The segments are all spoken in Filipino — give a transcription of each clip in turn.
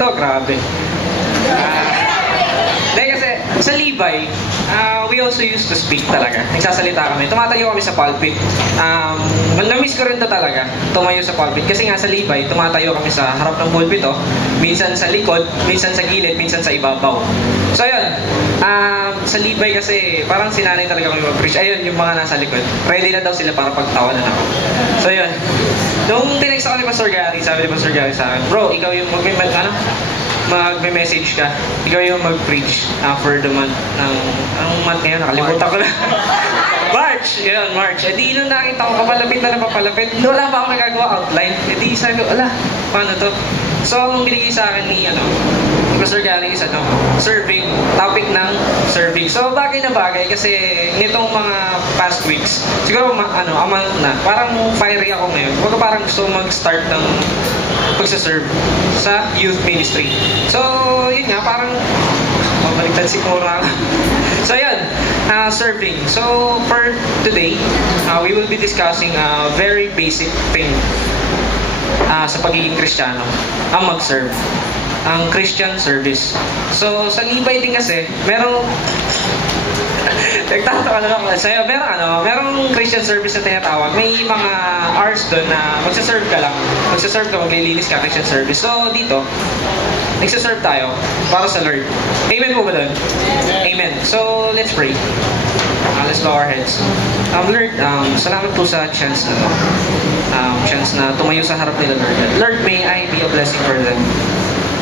To, grabe. Dahil kasi, sa Levi, we also used to speak talaga. Nagsasalita kami. Tumatayo kami sa pulpit. Na-miss ko rin to talaga, tumayo sa pulpit. Kasi nga sa Levi, tumatayo kami sa harap ng pulpit. Minsan sa likod, minsan sa gilid, minsan sa ibabaw. So, yun. Sa Levi kasi, parang sinanay talaga kami mag-preach. Ayun, yung mga nasa likod. Ready na daw sila para pagtawanan ako. So, yun. Nung tinext ako ni Pastor Gary, sabi ni Pastor Gary sa akin, bro, ikaw yung magme-message ka. Ikaw yung mag-preach for the month ng... Anong month ngayon? Nakalimutan ko na. March! Yun, March. E di nung nakita ko, papalapit na papalapit. Wala pa ako nagagawa outline. E di sabi ko, ala, paano to? So, ang binigay sa akin ni Pastor Gary is serving. Topic ng serving. So, bagay na bagay kasi nitong mga past weeks, siguro a month na, parang fiery ako ngayon. Huwag parang gusto mag-start ng pagsaserve sa youth ministry. So, yun nga, parang mabaliktad si Cora. So, yun, serving. So, for today, we will be discussing a very basic thing sa pagiging Kristiyano, ang mag-serve. Ang Christian service. So, sa Levi din kasi, merong nagtataka na lang sa'yo, merong Christian service na tinatawag. May mga hours doon na magsaserve ka lang. Magsaserve ka, maglilinis ka, Christian service. So, dito, nagsaserve tayo para sa Lord. Amen po ba doon? Amen. So, let's pray. Let's bow our heads. Lord, salamat po sa chance na tumayo sa harap nila, Lord. Lord, may I be a blessing for them.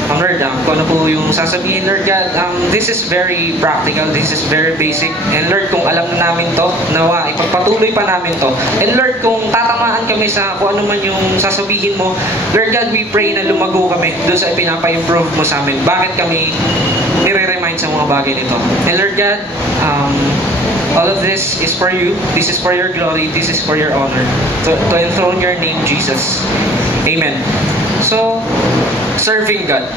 Lord, kung ano po yung sasabihin, Lord God, this is very practical, this is very basic. And Lord, kung alam na namin to, nawa, ipagpatuloy pa namin to. And Lord, kung tatamaan kami sa kung ano man yung sasabihin mo, Lord God, we pray na lumago kami doon sa pinapa-improve mo sa amin. Bakit kami nire-remind sa mga bagay nito? And Lord God, all of this is for you. This is for your glory. This is for your honor. To enthrone your name, Jesus. Amen. So, serving God.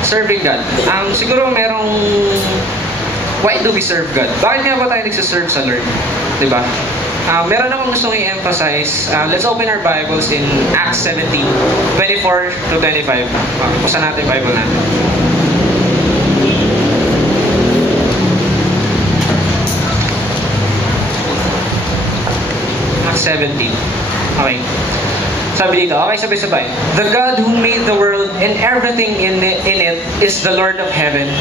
Serving God. Siguro merong why do we serve God? Bakit nga ba tayo nagsiserve sa Lord? Diba? Meron akong gustong i-emphasize. Let's open our Bibles in Acts 17, 24 to 25. Pusa natin yung Bible natin. Acts 17. Okay. Sabi dito, okay, sabay-sabay. The God who made the world and everything in it is the Lord of heaven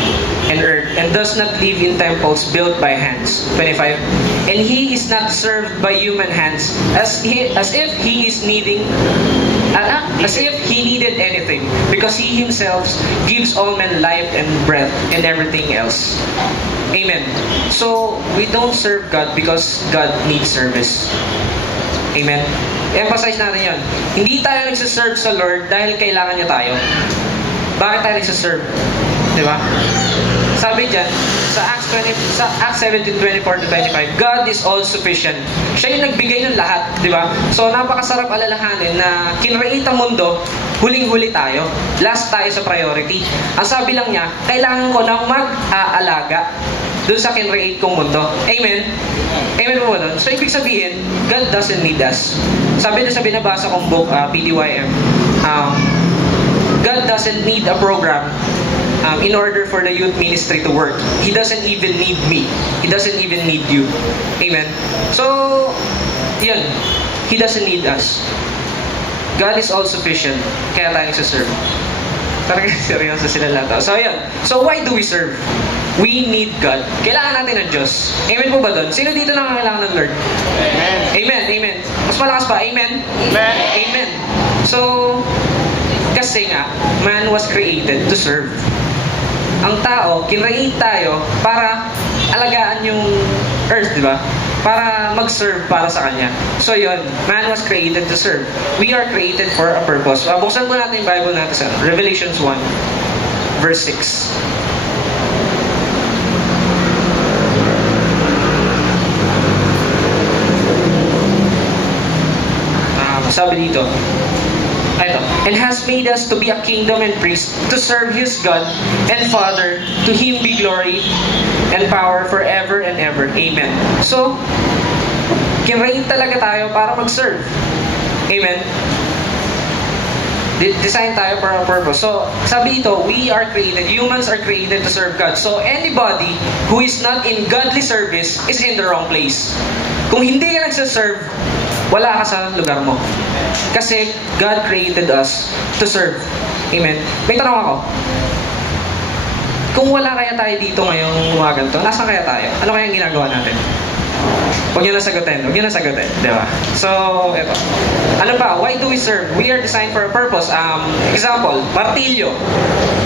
and earth and does not live in temples built by hands. 25. And He is not served by human hands as if He needed anything, because He Himself gives all men life and breath and everything else. Amen. So, we don't serve God because God needs service. Amen. Emphasize natin yun. Hindi tayo nagsiserve sa Lord dahil kailangan niya tayo. Bakit tayo nagsiserve? Diba? Sabi dyan, sa Acts 17, 24 to 25, God is all sufficient. Siya yung nagbigay ng lahat. Diba? So, napakasarap alalahanin na kinreate ang mundo, huling-huli tayo. Last tayo sa priority. Ang sabi lang niya, kailangan ko nang mag-aalaga doon sa kinreate kong mundo. Amen? Amen po ba doon? So, ibig sabihin, God doesn't need us. Sabi na sa binabasa kong book, PDYM, God doesn't need a program in order for the youth ministry to work. He doesn't even need me. He doesn't even need you. Amen? So, yun. He doesn't need us. God is all sufficient. Kaya tayo nagsaserve. Talaga seryoso sila lahat. So, yun. So, why do we serve? We need God. Kailangan natin ng Diyos. Amen po ba doon? Sino dito nangangailangan ng Lord? Amen. Amen. Amen. Mas malakas pa. Amen. Amen. Amen. So, kasi nga, man was created to serve. Ang tao, kinreate tayo para alagaan yung earth, di ba? Para mag-serve para sa Kanya. So yun, man was created to serve. We are created for a purpose. Buksan po natin yung Bible natin sa Revelations 1, verse 6. Sabi dito, ito, and has made us to be a kingdom and priest to serve His God and Father. To Him be glory and power forever and ever. Amen. So, kinrain talaga tayo para mag-serve. Amen. Design tayo for a purpose. So, sabi dito, humans are created to serve God. So, anybody who is not in godly service is in the wrong place. Kung hindi ka nagsaserve, wala ka sa lugar mo. Kasi God created us to serve. Amen. May tanong ako. Kung wala kaya tayo dito ngayong ganito, nasaan kaya tayo? Ano kaya ang ginagawa natin? Huwag nyo na sagutin. Di ba? So, ito. Ano ba? Why do we serve? We are designed for a purpose. Example, martilyo.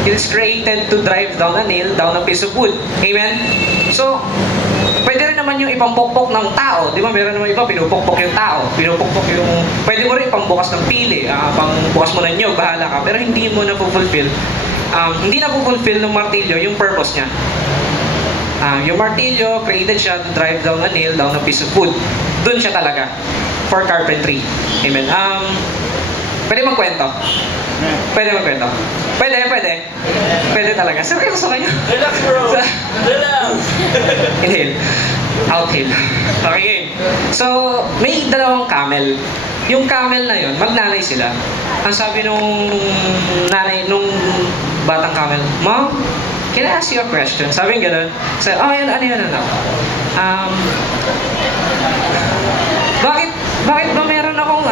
It is created to drive down a nail, down a piece of wood. Amen? So, pwede rin naman yung ipangpokpok ng tao. Di ba? Meron naman iba, pinupokpok yung tao. Pwede mo rin ipangbukas ng pili. Pangbukas mo ng nyog, bahala ka. Pero hindi mo na-fulfill. Hindi na-fulfill ng martilyo yung purpose niya. Yung martilyo, created siya to drive down a nail, down a piece of wood. Doon siya talaga. For carpentry. Amen. Pwede magkwento? Pwede magkwento? Pwede talaga. Seryoso kayo? Relax, bro. Relax. Inhale. Outhale. Okay. So, may dalawang camel. Yung camel na yun, magnanay sila. Ang sabi nung batang camel, Mom, can I ask you a question? Sabi nga gano'n. Sabi, ano yan? Bakit ba meron akong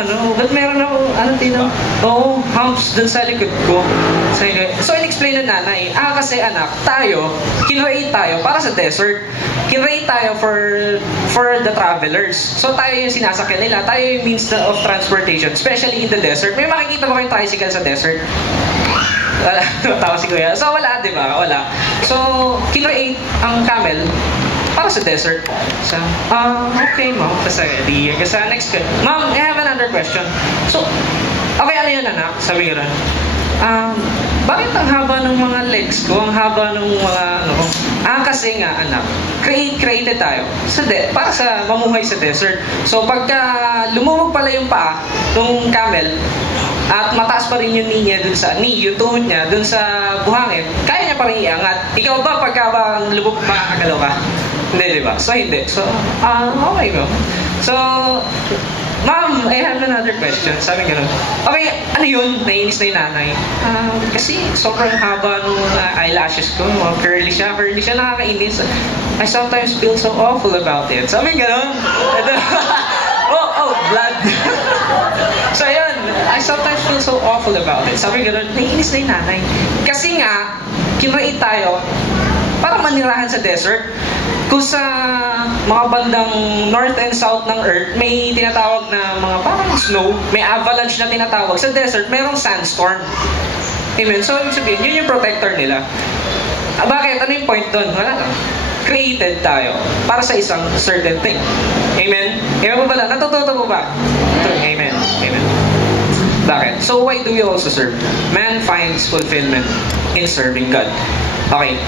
humps dun sa likod ko? So, in-explain ng nanay, kasi anak, kinreate tayo para sa desert. Kinreate tayo for the travelers. So, tayo yung sinasakyan nila. Tayo yung means of transportation, especially in the desert. May makikita ba kayong tricycle sa desert? Wala. Tawa si Kuya. So, wala, di ba? Wala. So, kinreate ang camel para sa desert. So, okay, Mom. Kasi, next question. Mom, I have another question. So, okay, ano yun, anak? Sabi ko rin. Bakit ang haba ng mga legs ko? Ang haba ng mga, kasi nga, anak, created tayo para sa mamuhay sa desert. So, pagka lumubog pala yung paa ng camel, at mataas pa rin yung knee niya yung tuhod niya dun sa buhangin, kaya niya pa rin iangat. Ikaw ba, pagka lubog, makakagalaw ka? Hindi, di ba? So, hindi. So, okay go. So, Mom, I have another question. Sabi nga nun, okay, ano yun? Nainis na yung nanay. Kasi sobrang haba nung eyelashes ko. Curly siya, nakakainis. I sometimes feel so awful about it. Sabi nga nun. Blood. So, ayun, I sometimes feel so awful about it. Sabi nga nun, nainis na yung nanay. Kasi nga, kinreate tayo para manirahan sa desert. Kung sa mga bandang north and south ng Earth, may tinatawag na mga parang snow, may avalanche na tinatawag. Sa desert, mayroong sandstorm. Amen? So, ibig sabihin, yun yung protector nila. Bakit? Ano yung point doon? Wala lang. Created tayo para sa isang certain thing. Amen? Amen mo ba lang? Natututo mo ba? Amen. Amen. Bakit? So, why do we also serve? Man finds fulfillment in serving God. Okay,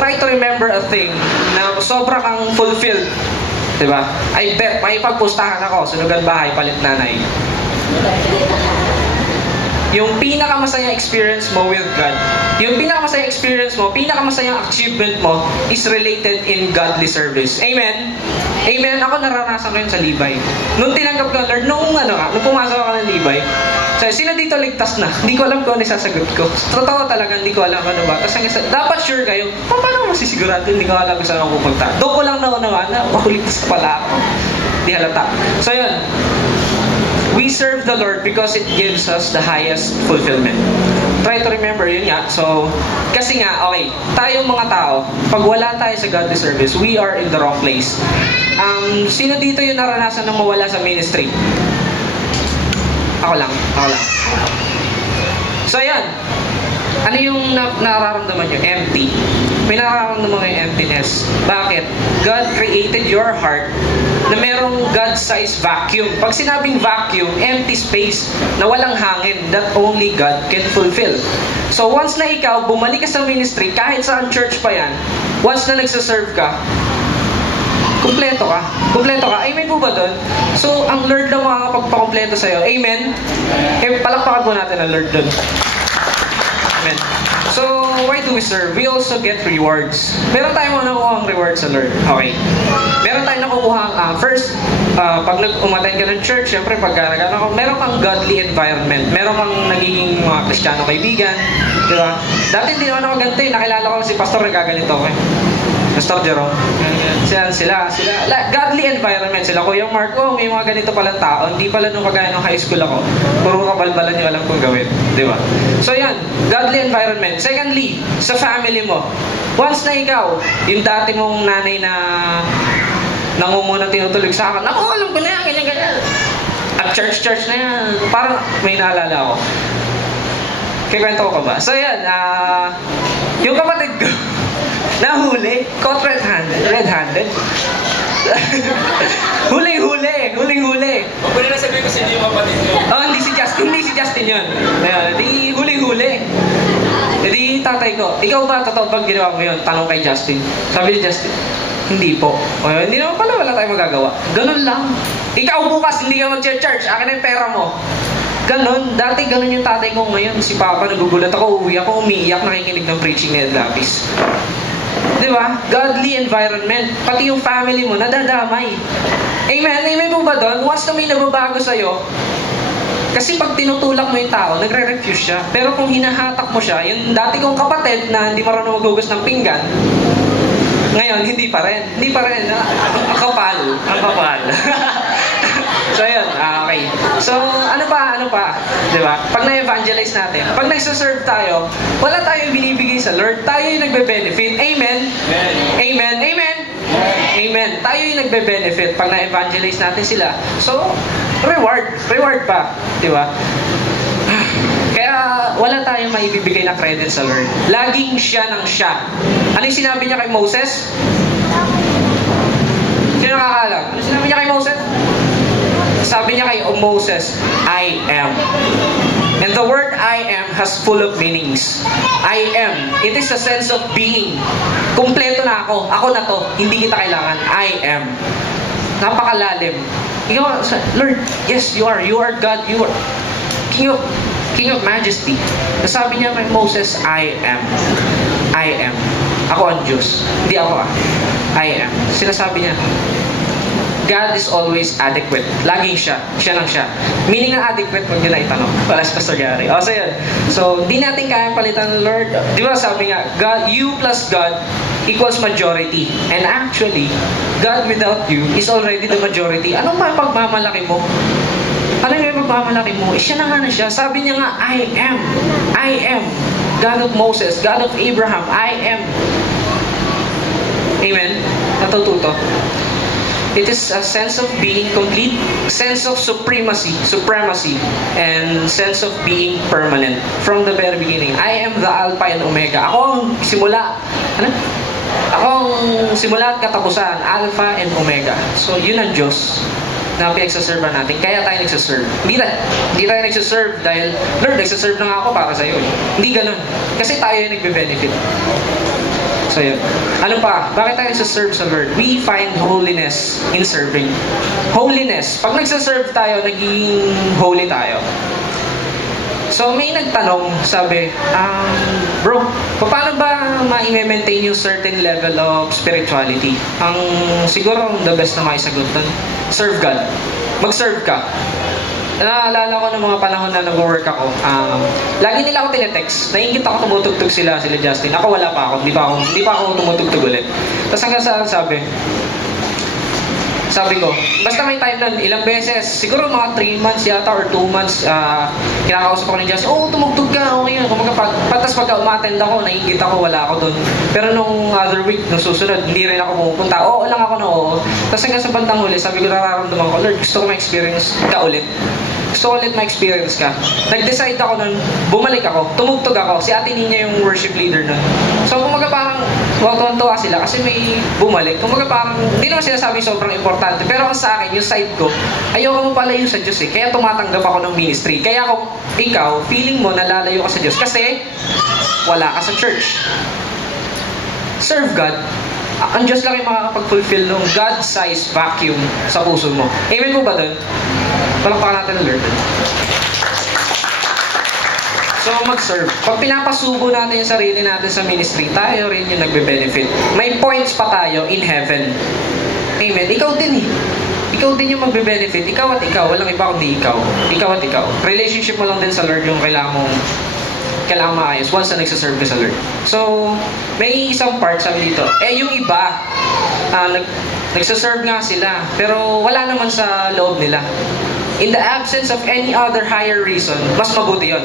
try to remember a thing na sobra kang fulfilled. Diba? I bet, may pagpustahan ako, sunugan bahay, palit nanay. Yung pinakamasayang experience mo with God, yung pinakamasayang experience mo, pinakamasayang achievement mo is related in godly service. Amen? Amen? Ako naranasan ko yun sa Libay. Nung tinanggap ko, Lord, nung pumasok ako ng Libay, so, sila dito ligtas na. Hindi ko alam kung ano sasagot ko. Totoo talaga, hindi ko alam ano ba. Kasi dapat sure kayo, paano mo masisigurado? Hindi ko alam kung saan ako pupunta. Doon ko lang naunawa na, makuligtas pala ako. Di halata. So, yun. We serve the Lord because it gives us the highest fulfillment. Try to remember, yun nga. So, kasi nga, okay, tayong mga tao, pag wala tayo sa godly service, we are in the wrong place. Sino dito yung naranasan na mawala sa ministry? Ako lang. So, ayan. Ano yung nararamdaman nyo? Empty. May nararamdaman yung emptiness. Bakit? God created your heart na merong God-sized vacuum. Pag sinabing vacuum, empty space na walang hangin that only God can fulfill. So, once na ikaw, bumalik ka sa ministry, kahit saan church pa yan, once na nagsaserve ka, kumpleto ka. Amen po ba doon? So, ang Lord lang makakapagpakompleto sa'yo. Amen? Palakpakan po natin ang Lord doon. Amen. So, why do we serve? We also get rewards. Meron tayong nakukuha ang rewards sa Lord. Okay. Meron tayong nakukuha first, pag umattend ka ng church, syempre meron kang godly environment. Meron kang nagiging mga Kristiyano kaibigan. Di ba? Dati hindi naman ako ganito eh. Nakilala ko si Pastor nagaganito ako eh. Pastor Jerome. Sila. Godly environment. Sila, Kuya Mark, may mga ganito palang tao. Hindi pala nung kagaya nung high school ako. Puro kabalbalan yung alam kong gawin. Di ba? So yan, godly environment. Secondly, sa family mo. Once na ikaw, yung dati mong nanay na nangungunang tinutulog sa akin, ako, alam ko na yan, ganyan. At church na yan. Parang may naalala ako. Kikwento ko pa ba? So yan, yung kapatid ko, nahuli, caught red-handed. Huling-huli. Huwag ko na sabihin ko hindi yung kapatid nyo. Hindi si Justin yun. Di huling-huli. Di tatay ko, ikaw ba totoo pag ginawa mo yun? Tanong kay Justin. Sabi ni Justin, hindi po. Hindi naman pala, wala tayong magagawa. Ganun lang. Ikaw bukas, hindi ka mag-church. Akin na yung pera mo. Ganon. Dati ganon yung tatay ko ngayon. Si Papa, nagugulat ako, uwi ako, umiiyak, nakikinig ng preaching ni Ed Lapis. Di ba? Godly environment. Pati yung family mo, nadadamay. Amen? Amen po ba doon? Once na may nababago sa'yo, kasi pag tinutulak mo yung tao, nagre-refuse siya. Pero kung hinahatak mo siya, yung dati kong kapatid na hindi marunong maghugas ng pinggan, ngayon, hindi pa rin. Ang kapal. So, yun. Okay. So, ano pa? Diba? Pag na-evangelize natin, pag nagsaserve tayo, wala tayong binibigay sa Lord. Tayo yung nagbe-benefit. Amen? Amen? Amen? Amen. Tayo yung nagbe-benefit pag na-evangelize natin sila. So, reward pa. Diba? Kaya wala tayong maibibigay na credit sa Lord. Laging siya ng siya. Ano yung sinabi niya kay Moses? Sino nakakaalam? Ano sinabi niya kay Moses? Sabi niya kay Moses, I am. And the word I am has full of meanings. I am. It is a sense of being. Kumpleto na ako. Ako na to. Hindi kita kailangan. I am. Napakalalim. Lord, yes, you are. You are God. You are King of Majesty. Nasabi niya kay Moses, I am. I am. Ako ang Diyos. Hindi ako I am. Sinasabi niya, God is always adequate. Laging siya. Siya lang siya. Meaning ng adequate, huwag nyo na itanong. Wala si Pastor Gary. So yun. So, di natin kaya palitan ng Lord. Di ba sabi nga, God, you plus God equals majority. And actually, God without you is already the majority. Anong pagmamalaki mo? Ano yung pagmamalaki mo? Siya na nga na siya. Sabi niya nga, I am. I am. God of Moses, God of Abraham, I am. Amen? Natututo. It is a sense of being complete, sense of supremacy, and sense of being permanent from the very beginning. I am the Alpha and Omega. Ako ang simula. Ako ang simula at katapusan. Alpha and Omega. So, yun ang Diyos na pinagsaserve natin. Kaya tayo nagsaserve. Hindi tayo nagsaserve dahil, Lord, nagsaserve na nga ako para sa'yo. Hindi ganun. Kasi tayo yung nagbe-benefit. So yun. Ano pa? Bakit tayo nagsaserve sa Lord? We find holiness in serving. Holiness. Pag nagsaserve tayo, naging holy tayo. So may nagtanong, sabi, bro, paano ba ma-maintain yung certain level of spirituality? Siguro the best na maisagot doon, serve God. Mag-serve ka. Naalala ko ng mga panahon na nag-work ako. Lagi nila ako tinetext. Naingit ako, tumutugtog sila Justin. Ako wala pa ako. Hindi pa ako tumutugtog ulit. Tapos hanggang sa sabi ko, basta may time nun, ilang beses, siguro mga 3 months yata or 2 months, kinakausap ako ni Justin, tumugtog ka, okay yun. Tapos pagka umattend ako, naingit ako, wala ako doon. Pero nung other week, nung susunod, hindi rin ako pumupunta. Oo lang ako na oo. Tapos hanggang sa bandang huli, sabi ko, nararamdaman ko, Lord, gusto ko ma-experience ka ulit. Gusto ko ulit ma-experience ka. Nag-decide ako nun, bumalik ako, tumugtog ako. Si Ate Nina yung worship leader nun. So, kumaga parang, tuwan-tuwa sila kasi may bumalik. Kumaga parang, hindi naman sinasabing sobrang importante. Pero ang sa akin, yung side ko, ayoko mo palayo sa Diyos eh. Kaya tumatanggap ako ng ministry. Kaya kung ikaw, feeling mo nalalayo ka sa Diyos kasi wala ka sa church. Serve God. Ang Diyos lang yung makakapag-fulfill ng God-sized vacuum sa puso mo. Amen po ba doon? Palakpakan natin ng Lord. So, mag-serve. Pag pinapasubo natin yung sarili natin sa ministry, tayo rin yung nagbe-benefit. May points pa tayo in heaven. Amen. Ikaw din eh. Ikaw din yung magbe-benefit. Ikaw at ikaw. Walang iba kundi ikaw. Ikaw at ikaw. Relationship mo lang din sa Lord yung kailangan maayos once na nagsaserve ka sa Lord. So, may isang part sabi dito. Yung iba, nagsaserve nga sila, pero wala naman sa loob nila. In the absence of any other higher reason, mas mabuti yun.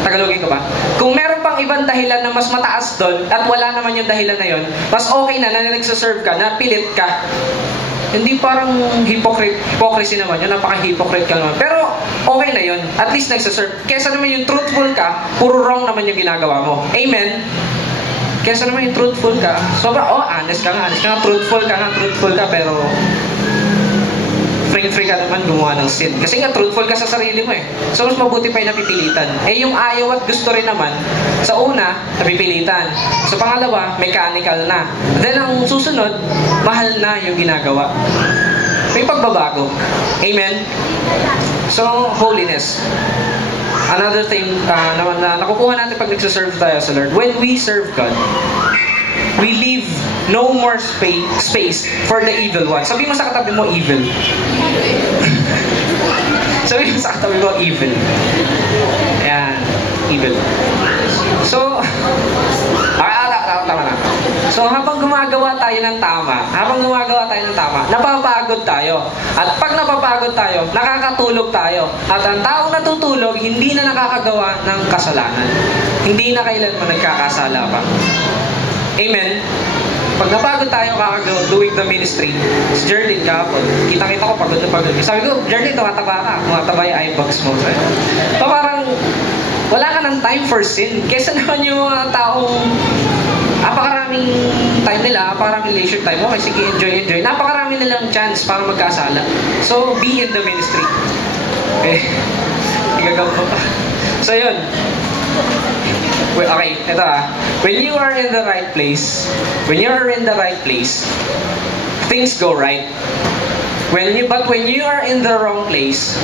Tagalogin ko ba? Kung meron pang ibang dahilan na mas mataas doon at wala naman yung dahilan na yun, mas okay na nagsaserve ka, na pilit ka. Hindi parang hypocrisy naman yun, napaka-hypocrite ka naman. Pero okay na yun, at least nagsaserve. Kesa naman yung truthful ka, puro wrong naman yung ginagawa mo. Amen? Kesa naman yung truthful ka, honest ka nga, truthful ka, pero free ka naman gumawa ng sin. Kasi nga, truthful ka sa sarili mo eh. So, mas mabuti pa yung napipilitan. Yung ayaw at gusto rin naman, sa una, napipilitan. Sa pangalawa, mechanical na. Then, ang susunod, mahal na yung ginagawa. May pagbabago. Amen? So, holiness. Another thing naman na nakukuha natin pag nagsaserve tayo sa Lord. When we serve God, we leave no more space for the evil one. Sabi mo sa katabi mo, evil. Sabi mo sa katabi mo, evil. Ayan, evil. So, tama na. So, habang gumagawa tayo ng tama, napapagod tayo. At pag napapagod tayo, nakakatulog tayo. At ang taong natutulog, hindi na nakakagawa ng kasalanan. Hindi na kailanman nagkakasala pa. Amen? Pag napagod tayo doing the ministry, si Jerlyn kahapon, kita-kita ko pagod na pagod. Sabi ko, Jerlyn, tumataba yung eye bags mo. So, parang, wala ka ng time for sin. Kesa naman yung mga taong napakaraming time nila, napakaraming leisure time. Okay, sige, enjoy. Napakarami nilang chance para magkasala. So, be in the ministry. Igagaw ko pa. So, yun. Okay, ito When you are in the right place, things go right. But when you are in the wrong place,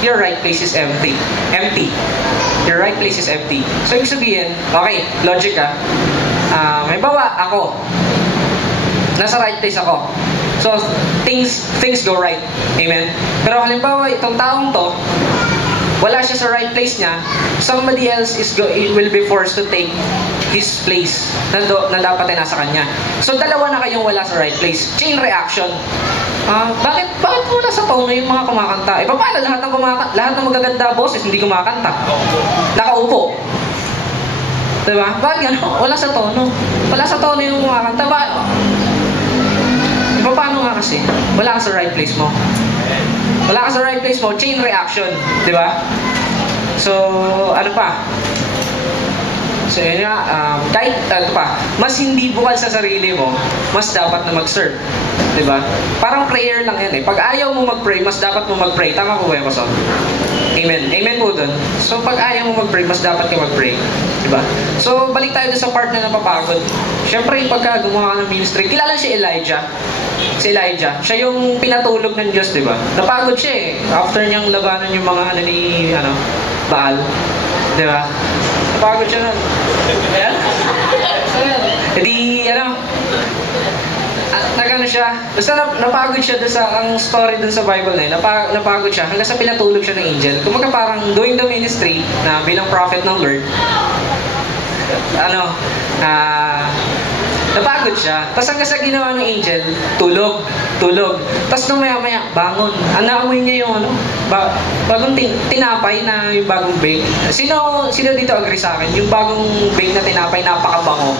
your right place is empty. Your right place is empty. So, ibig sabihin, okay, logic may bawa ako. Nasa right place ako. So, things go right. Amen? Pero halimbawa, itong taong to, wala siya sa right place niya, somebody else will be forced to take his place na dapat ay nasa kanya. So, dalawa na kayong wala sa right place. Chain reaction. Bakit wala sa tono yung mga kumakanta? Paano lahat ng magaganda boses hindi kumakanta? Nakaupo. Diba? Bakit gano'n? Wala sa tono. Wala sa tono yung kumakanta. Paano nga kasi? Wala ka sa right place mo. Wala ka sa right place mo, chain reaction. Diba? So, ano pa? So, yun nga, kahit, mas hindi bukal sa sarili mo, mas dapat na mag-serve. Diba? Parang prayer lang yan eh. Pag ayaw mo mag-pray, mas dapat mo mag-pray. Tama po ba yung mason? Amen. Amen po dun. So, pag ayaw mo mag-pray, mas dapat ka mag-pray. Diba? So, balik tayo dun sa part na napapagod. Siyempre, pagka gumawa ng ministry, kilala si Elijah. Siya yung pinatulog ng Diyos, diba? Napagod siya eh. After niyang labanan yung mga Baal. Diba? Napagod siya nun. Ayan? Nagano siya, basta napagod siya ang story dun sa Bible na yun, napagod siya hanggang sa pinatulog siya ng angel. Kumaga parang doing the ministry na bilang prophet ng Lord, napagod siya. Tapos hanggang sa ginawa ng angel, tulog. Tapos nung maya-maya, bangon. Naamoy niya yung bagong tinapay na yung bagong bake. Sino dito agree sa akin? Yung bagong bake na tinapay, napakabango.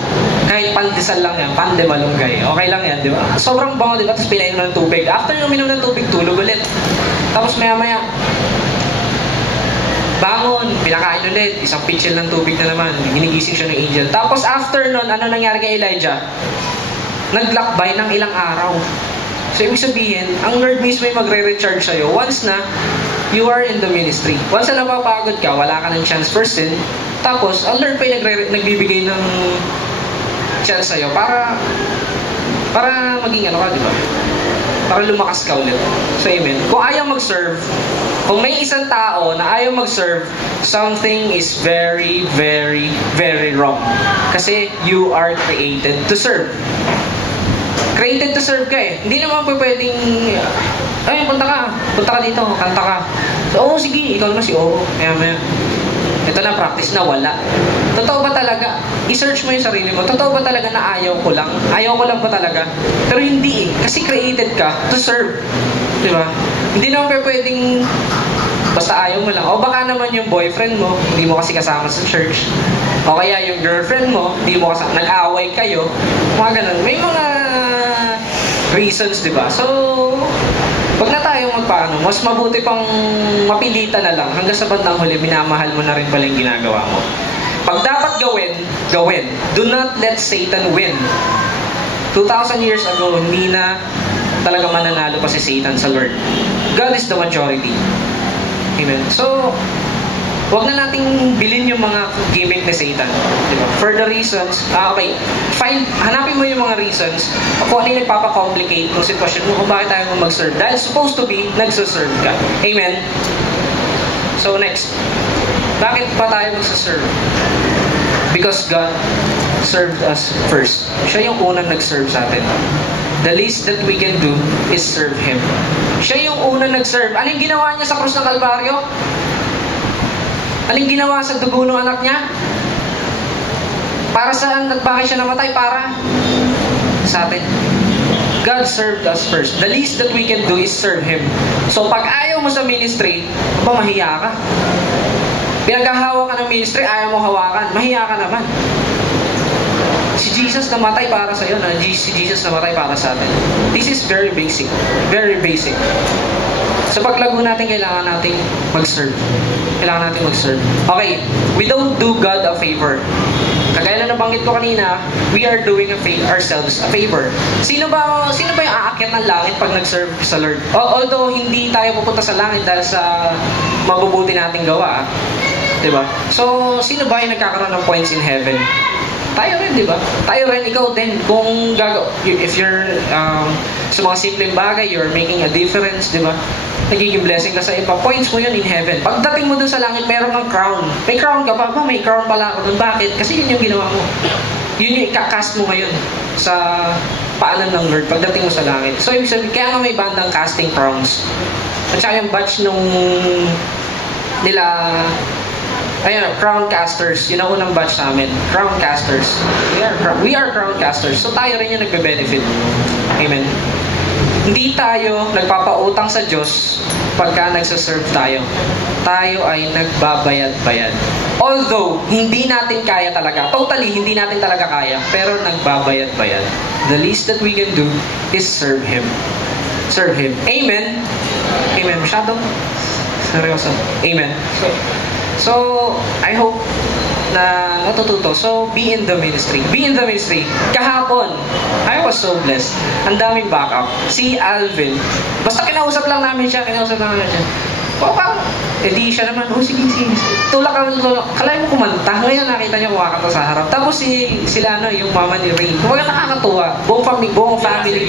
Kahit pandesal lang yan, pande malunggay. Okay lang yan, di ba? Sobrang bango, di ba? Tapos pinainom ng tubig. After yung minom ng tubig, tulog ulit. Tapos maya-maya, bangon, pinakain ulit, isang pitchel ng tubig na naman, ginigising siya ng angel. Tapos after nun, ano nangyari kay Elijah? Naglakbay ng ilang araw. So, ibig sabihin, ang Lord mismo yung magre-recharge sa'yo once na you are in the ministry. Once na napapagod ka, wala ka ng chance for sin, tapos, ang Lord pa yung nagbibigay ng chance sa'yo para maging di ba? Para lumakas ka ulit. So, amen. Kung ayaw mag-serve, Kung may isang tao na ayaw mag-serve, something is very, very, very wrong. Kasi you are created to serve. Created to serve ka eh. Hindi naman po pwedeng, ay, punta ka dito, kanta ka. Oo, sige, ikaw naman si Oo. Maya. Ito na, practice na, wala. Totoo ba talaga? I-search mo yung sarili mo. Totoo ba talaga na ayaw ko lang? Ayaw ko lang ba talaga? Pero hindi eh. Kasi created ka to serve. Diba? Hindi naman pwedeng basta ayaw mo lang. O baka naman yung boyfriend mo, hindi mo kasi kasama sa church. O kaya yung girlfriend mo, hindi mo kasama, nag-away kayo. Mga ganun. May mga reasons, diba? So, wag na tayong magpaano. Mas mabuti pang mapilitan na lang. Hanggang sa bandang huli, minamahal mo na rin pala yung ginagawa mo. Pag dapat gawin, gawin. Do not let Satan win. 2,000 years ago, hindi na talaga mananalo pa si Satan sa Lord. God is the majority. Amen. So, wag na nating bilhin yung mga gimmick ni Satan. Diba? For the reasons, okay, hanapin mo yung mga reasons kung ano yung nagpapacomplicate ng sitwasyon mo kung bakit tayo mag-serve. Dahil supposed to be, nagsaserve ka. Amen? So next, bakit pa tayo magsaserve? Because God served us first. Siya yung unang nag-serve sa atin. The least that we can do is serve Him. Siya yung unang nag-serve. Anong ginawa niya sa krus ng Kalbaryo? Anong ginawa sa dugo ng anak niya? Para saan? Bakit siya namatay? Para sa atin. God served us first. The least that we can do is serve Him. So pag ayaw mo sa ministry, mahiya ka. Pinaghahawa ka ng ministry, ayaw mo hawakan, mahiya ka naman. Si Jesus namatay para sa iyo, si Jesus namatay para sa atin. This is very basic. Very basic. Sa paglago natin, kailangan nating mag-serve. Kailangan natin mag-serve. Okay, we don't do God a favor. Kagaya na nabanggit ko kanina, we are doing ourselves a favor. Sino ba yung aakyat ng langit pag nag-serve sa Lord? Although hindi tayo pupunta sa langit dahil sa mabubuti nating gawa. Diba? So, sino ba yung nagkakaroon ng points in heaven? Tayo rin, di ba? Tayo rin, ikaw din. Kung if you're sa mga simpleng bagay, you're making a difference, di ba? Nagiging blessing ka sa iba. Points mo yun in heaven. Pagdating mo dun sa langit, meron kang crown. May crown ka pa ba? May crown pala ako dun. Bakit? Kasi yun yung ginawa mo. Yun yung ikakast mo ngayon sa paanan ng Lord pagdating mo sa langit. So, ibig sabihin, kaya nga may bandang casting crowns. At saka yung batch nung nila ayun, crown casters. Yun ang unang batch namin. Crown casters. We are crown casters. So tayo rin yung nagbe-benefit. Amen. Hindi tayo nagpapautang sa Diyos pagka nagsaserve tayo. Tayo ay nagbabayad-bayad. Although, hindi natin kaya talaga. Totally, hindi natin talaga kaya. Pero nagbabayad-bayad. The least that we can do is serve Him. Serve Him. Amen. Amen. Masyadong seryoso. Amen. So, I hope na natututo. So, be in the ministry. Be in the ministry. Kahapon, I was so blessed. Ang daming backup. Si Alvin, basta kinausap lang namin siya. Parang, di siya naman, sige. Tulak. Kalahin mo kumanta. Ngayon nakita niya kumakanta sa harap. Tapos sila yung mama ni Ray. Kumbaga nakakatuwa. Buong family.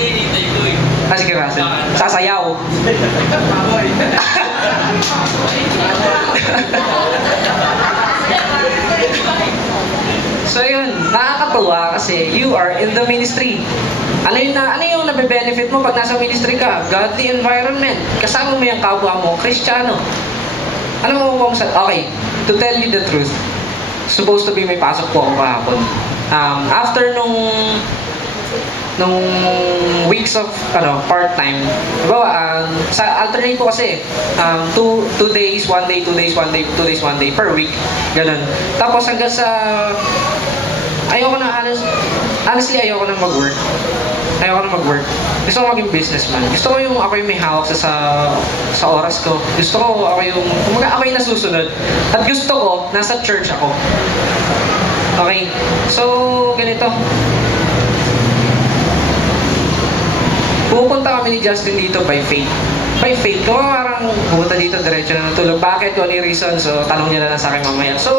Sige, Russell. Sasayaw. So yun, nakakatuwa kasi you are in the ministry. Ano yung nabe-benefit mo pag nasa ministry ka? Godly environment. Kasama mo yung kapwa mo, Kristiyano. Ano mo sa... Okay, to tell you the truth, supposed to be may pasok po ako kahapon. After nung weeks of part-time, diba, sa alternate ko kasi 2 days, 1 day, 2 days, 1 day, 2 days, 1 day per week, ganun. Tapos hanggang sa honestly ayoko na mag-work. Gusto ko maging businessman. Gusto ko yung ako yung may hawak sa oras ko. Gusto ko ako yung nasusunod. At gusto ko nasa church ako. Okay, so ganito. Pupunta kami ni Justin dito by faith. By faith ko, parang pumunta dito, diretso na natulog. Bakit? Kung ano yung reason? So, tanong niya na lang sa akin mamaya. So,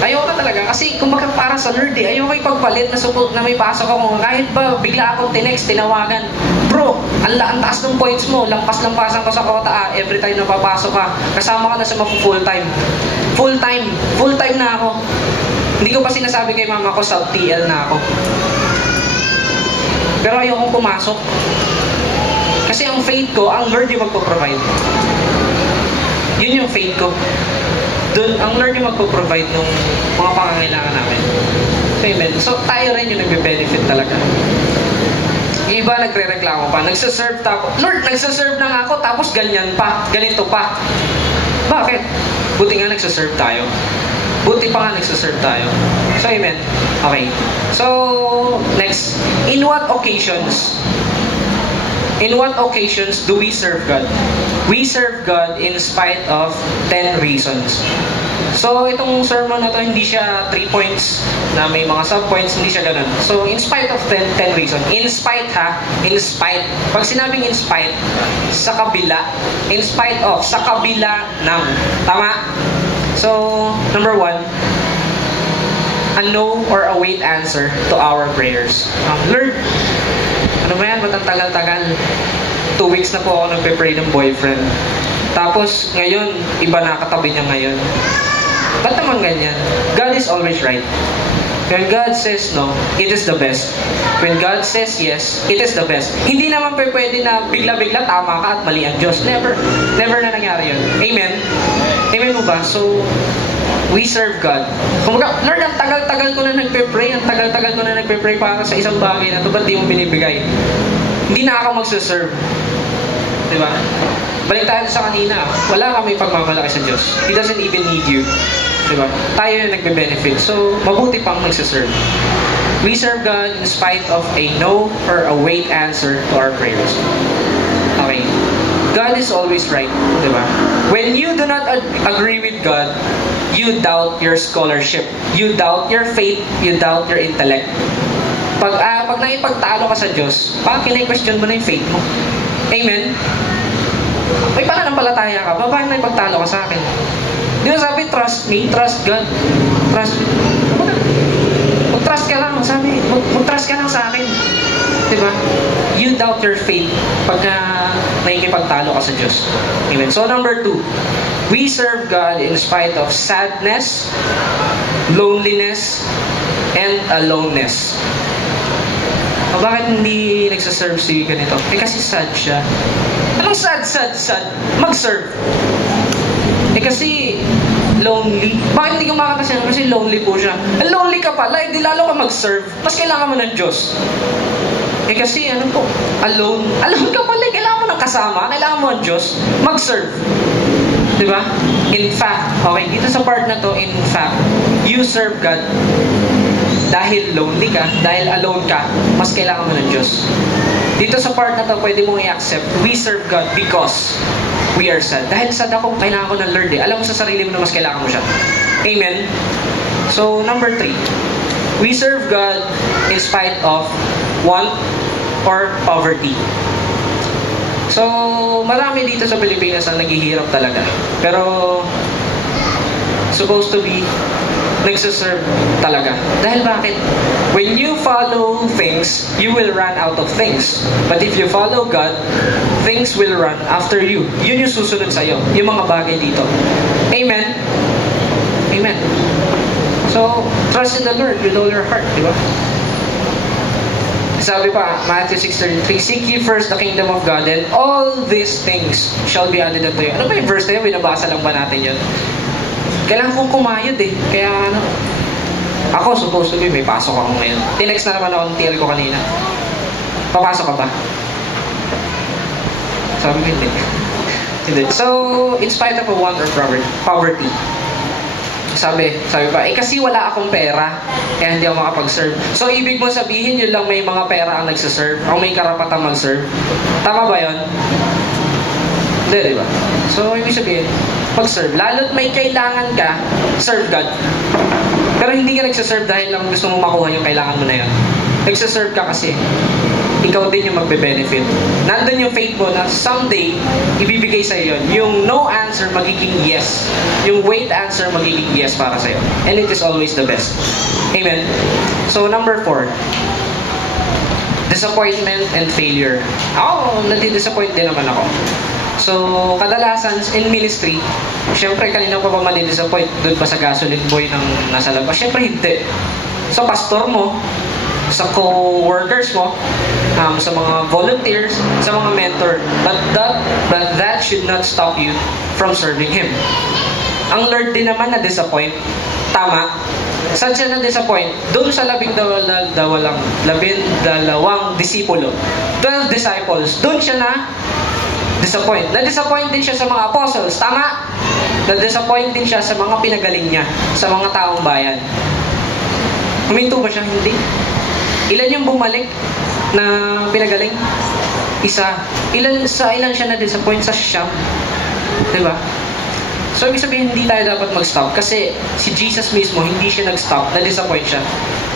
ayoko na talaga. Kasi, kumbaga para sa nerd ayoko ipagpalit na may pasok ako. Kahit ba, bigla akong tinext, tinawagan. Bro, ang taas ng points mo. Lampas-lampasan ko sa kota every time na papasok ka. Kasama ka na sa full time. Full time na ako. Hindi ko pa sinasabi kay mama ko, sub-TL na ako. Pero ayokong pumasok. Kasi ang faith ko, ang Lord yung magpo-provide. Yun yung faith ko. Doon, ang Lord yung magpo-provide ng mga pangangailangan namin. So, amen. So, tayo rin yung nagbe-benefit talaga. Yung iba nagre-reklamo pa. Nagsaserve tapos, Lord, nagsaserve na nga ako, tapos ganyan pa, ganito pa. Bakit? Buti nga nagsaserve tayo. Buti pa nga nagsaserve tayo. So, amen. Okay. So, next. In what occasions do we serve God? We serve God in spite of 10 reasons. So, itong sermon na to, hindi siya 3 points na may mga sub-points, hindi siya ganun. So, in spite of 10 reasons. In spite ha, in spite. Pag sinabing in spite, sa kabila. In spite of, sa kabila ng. Tama? So, number 1, a no or a wait answer to our prayers. Lord, ano ba yan? Ba't ang tagal-tagal? 2 weeks na po ako nagpe-pray ng boyfriend. Tapos, ngayon, iba na katabi niya ngayon. Ba't naman ganyan? God is always right. When God says no, it is the best. When God says yes, it is the best. Hindi naman pwede na bigla-bigla tama ka at mali ang Diyos. Never. Never na nangyari yun. Amen? Amen mo ba? So, we serve God. Kumbaga, Lord, ang tagal-tagal ko na nagpe-pray, ang tagal-tagal ko na nagpe-pray para sa isang bagay na ito, ba't di mo binibigay? Hindi na ako magsaserve. Diba? Balik tayo sa kanina. Wala kami pagmamalaki sa Diyos. He doesn't even need you. Diba? Tayo yung nagbe-benefit. So, mabuti pang magsaserve. We serve God in spite of a no or a wait answer to our prayers. Okay. God is always right. Diba? When you do not agree with God, you doubt your scholarship. You doubt your faith. You doubt your intellect. Pag naipagtalo ka sa Diyos, parang kine-question mo na yung faith mo. Amen? May pananampalataya ka, bakit naipagtalo ka sa akin? Di ba sabi, trust me, trust God. Trust me. Mag-trust ka lang, sabi, mag-trust ka lang sa akin. Diba? You doubt your faith pagka naikipagtalo ka sa Diyos. Amen. So, number 2, we serve God in spite of sadness, loneliness, and aloneness. O bakit hindi nagsaserve si ganito? Kasi sad siya. Anong sad? Mag-serve. Kasi lonely. Bakit hindi kumakanta siya? Kasi lonely po siya. Lonely ka pala, hindi lalo ka mag-serve. Mas kailangan mo ng Diyos. Kasi ano po, alone ka pala, kailangan mo ng kasama, kailangan mo ng Diyos. Mag-serve. Diba? In fact, okay, dito sa part na to, in fact, you serve God dahil lonely ka, dahil alone ka, mas kailangan mo ng Diyos. Dito sa part na to, pwede mong i-accept, we serve God because we are sad. Dahil sad ako, kailangan ko ng Lord eh. Alam mo sa sarili mo na mas kailangan mo siya. Amen? So, number 3, we serve God in spite of want or poverty. So, marami dito sa Pilipinas ang naghihirap talaga. Pero, supposed to be, nagsaserve talaga. Dahil bakit? When you follow things, you will run out of things. But if you follow God, things will run after you. Yun yung susunod sa'yo. Yung mga bagay dito. Amen? Amen. So, trust in the Lord with all your heart, di ba? Sabi pa, Matthew 6:33, seek ye first the kingdom of God, and all these things shall be added unto you. Ano ba yung verse na yun? Binabasa lang ba natin yun? Kailangan kong kumayod eh. Kaya ano, ako supposed to be, may pasok ako ngayon. Tinext na naman ako ng TL ko kanina. Papasok ka ba? Sabi ko hindi. So, in spite of a want or poverty, sabi pa, kasi wala akong pera, kaya hindi ako makapag-serve. So, ibig mo sabihin, yun lang may mga pera ang nagsaserve, o may karapatang mag-serve. Tama ba yun? Hindi, diba? So, ibig sabihin, pag-serve. Lalo't may kailangan ka, serve God. Pero hindi ka nagsaserve dahil lang gusto mo makuha yung kailangan mo na yun. Nagsaserve ka kasi ikaw din yung magbe-benefit. Nandun yung faith mo na someday, ibibigay sa'yo yun. Yung no answer, magiging yes. Yung wait answer, magiging yes para sa'yo. And it is always the best. Amen? So, number 4. Disappointment and failure. Ako, nadi-disappoint din naman ako. So, kadalasan in ministry, syempre kanina pa ba mali-disappoint doon pa sa gasoline boy ng nasa labas? Syempre hindi. Sa pastor mo, sa co-workers mo, sa mga volunteers, sa mga mentor. But that should not stop you from serving Him. Ang Lord din naman na-disappoint. Tama. Saan siya na-disappoint? Doon sa 12 disipulo. 12 disciples. Doon siya na-disappoint. Na-disappoint din siya sa mga apostles. Tama. Na-disappoint din siya sa mga pinagaling niya. Sa mga taong bayan. Huminto ba siya? Hindi. Ilan yung bumalik na pinagaling? Isa. Ilan siya na-disappoint? Sa siyam. Diba? So, ibig sabihin, hindi tayo dapat mag-stop. Kasi si Jesus mismo, hindi siya nag-stop. Na-disappoint siya.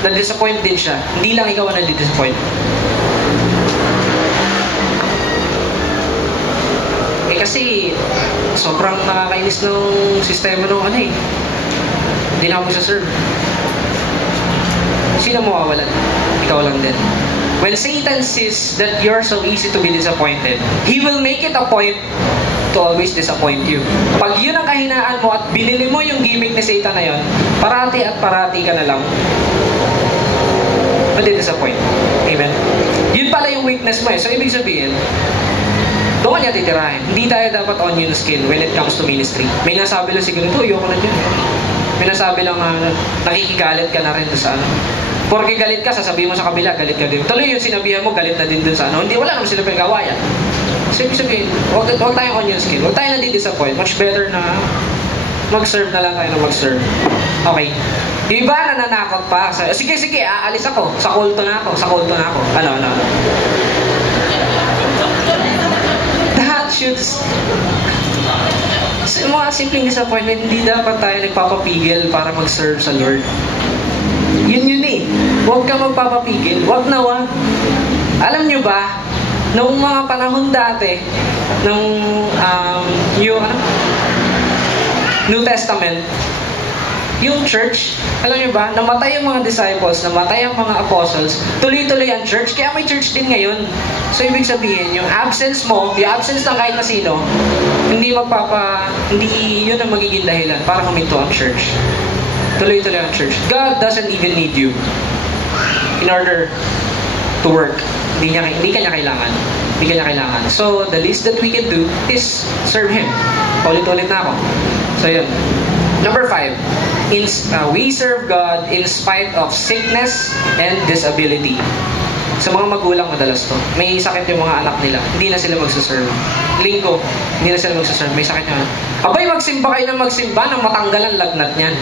Na-disappoint din siya. Hindi lang ikaw ang na-disappoint. Kasi sobrang nakakainis ng sistema ng hindi na ako magsaserve. Sino mawawalan? Ikaw lang din. When Satan sees that you're so easy to be disappointed, he will make it a point to always disappoint you. Pag yun ang kahinaan mo at binili mo yung gimmick ni Satan na yun, parati at parati ka na lang madi-disappoint. Amen? Yun pala yung weakness mo eh. So, ibig sabihin, doon ka niya titirahin. Hindi tayo dapat onion skin when it comes to ministry. May nasabi lang siguro, ayoko na dyan. May nasabi lang nakikigalit ka na rin sa Porque galit ka, sasabihin mo sa kabila, galit ka din. Tuloy yung sinabihan mo, galit na din dun sa Hindi, wala naman sila pinagawayan. So, ibig sabihin, huwag tayong onion skin. Huwag tayo nadi-disappoint. Much better na mag-serve na lang tayo na mag-serve. Okay. Yung iba nananakot pa. Sige, aalis ako. Sa kulto na ako. Ano. That should... So, mga simpleng disappointment, hindi dapat tayo nagpapapigil para mag-serve sa Lord. Yun eh. Huwag ka magpapapigil. Huwag. Alam nyo ba, noong mga panahon dati, New Testament, yung church, alam nyo ba, namatay yung mga disciples, namatay ang mga apostles, tuloy-tuloy ang church, kaya may church din ngayon. So, ibig sabihin, yung absence mo, yung absence ng kahit na sino, hindi yun ang magiging dahilan para huminto ang church. Tuloy-tuloy ang church. God doesn't even need you in order to work. Hindi ka niya kailangan. So, the least that we can do is serve Him. Ulit-ulit na ako. So, yun. Number 5. We serve God in spite of sickness and disability. Sa mga magulang madalas to. May sakit yung mga anak nila. Hindi na sila magsaserve. Linggo, hindi na sila magsaserve. May sakit yung abay, magsimba kayo ng magsimba nang matanggalan lagnat niyan.